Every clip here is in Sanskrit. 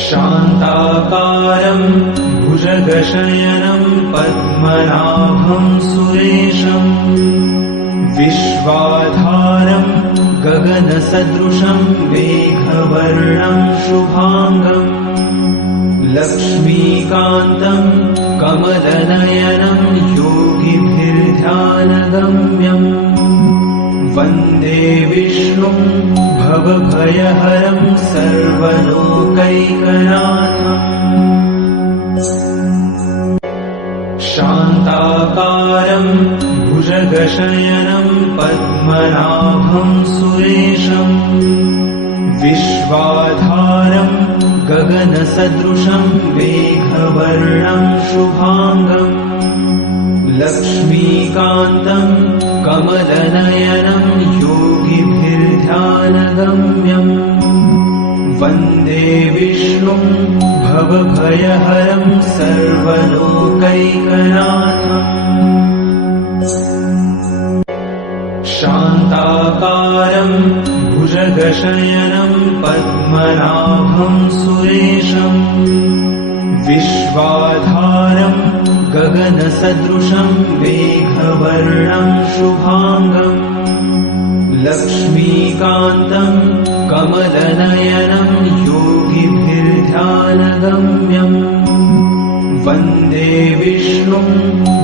शान्ताकारं भुजगशयनं पद्मनाभं सुरेशं विश्वाधारं गगनसदृशं मेघवर्णं शुभांगं लक्ष्मीकान्तं कमलनयनं योगिभिर्ध्यानगम्यं वन्दे विष्णुं भवभयहरं सर्वलोकैकनाथम् शान्ताकारं भुजगशयनं पद्मनाभं सुरेशं विश्वाधारं गगनसदृशं मेघवर्णं शुभांगं लक्ष्मीकान्तं कमलनयनं योगिभिर्ध्यानगम्यं वन्दे विष्णुं भवभयहरं सर्वलोकैकनाथम् शान्ताकारं भुजगशयनं पद्मनाभं सुरेशं विश्वाधारं गगनसदृशं मेघवर्णं शुभांगं लक्ष्मीकान्तं कमलनयनं योगिभिर्ध्यानगम्यं वन्दे विष्णुं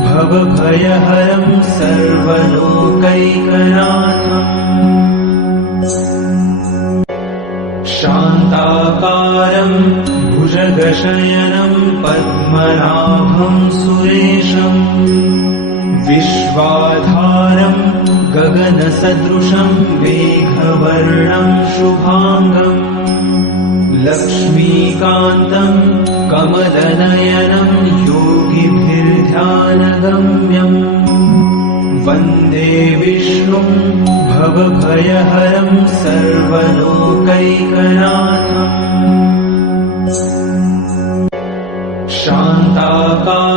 भवभयहरं सर्वलोकैकनाथम्। शान्ताकारं भुजगशयनं पद्मनाभं सुरेशं विश्वाधारं गगनसदृशं मेघवर्णं शुभांगं लक्ष्मीकान्तं कमलनयनं योगिभिर्ध्यानगम्यं वन्दे विष्णुं भवभयहरं सर्वलोकैकनाथम् शान्ताकारं भुजगशयनं पद्मनाभं सुरेशं विश्वाधारं गगनसदृशं मेघवर्णं शुभांगं लक्ष्मीकान्तं कमलनयनं योगिभिर्ध्यानगम्यं वन्दे विष्णुं भवभयहरं सर्वलोकैकनाथम् शान्ताकारं